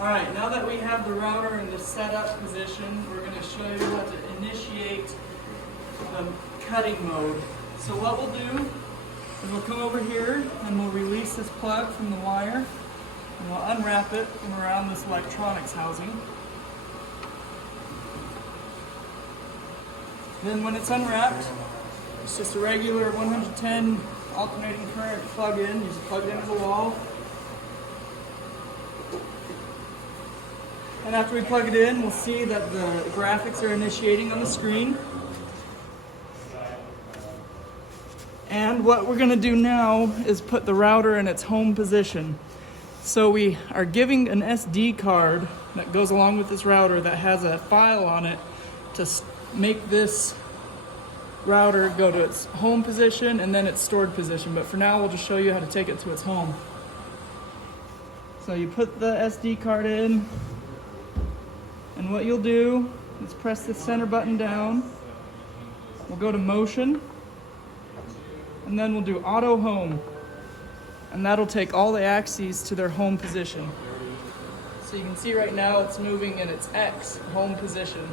Alright, now that we have the router in the setup position, we're going to show you how to initiate the cutting mode. So what we'll do is we'll come over here and we'll release this plug from the wire and we'll unwrap it from around this electronics housing. Then when it's unwrapped, it's just a regular 110 alternating current plug-in. You just plug it into the wall. And after we plug it in, we'll see that the graphics are initiating on the screen. And what we're going to do now is put the router in its home position. So we are giving an SD card that goes along with this router that has a file on it to make this router go to its home position and then its stored position. But for now, we'll just show you how to take it to its home. So you put the SD card in, and what you'll do is press the center button down. We'll go to motion, and then we'll do auto home. And that'll take all the axes to their home position. So you can see right now it's moving in its X home position.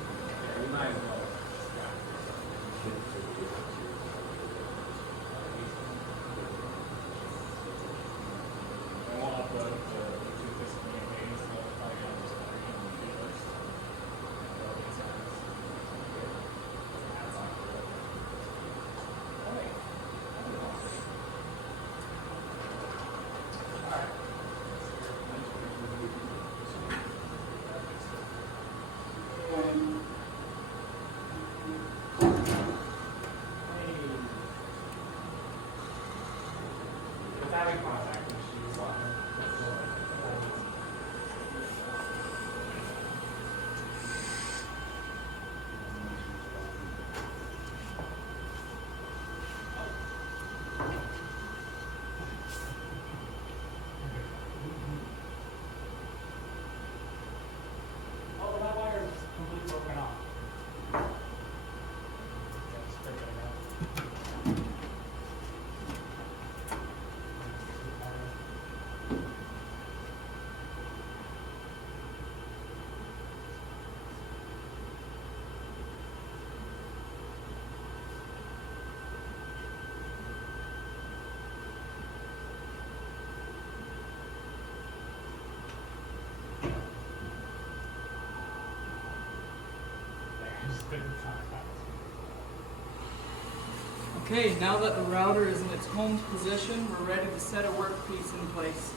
Okay, now that the router is in its home position, we're ready to set a workpiece in place.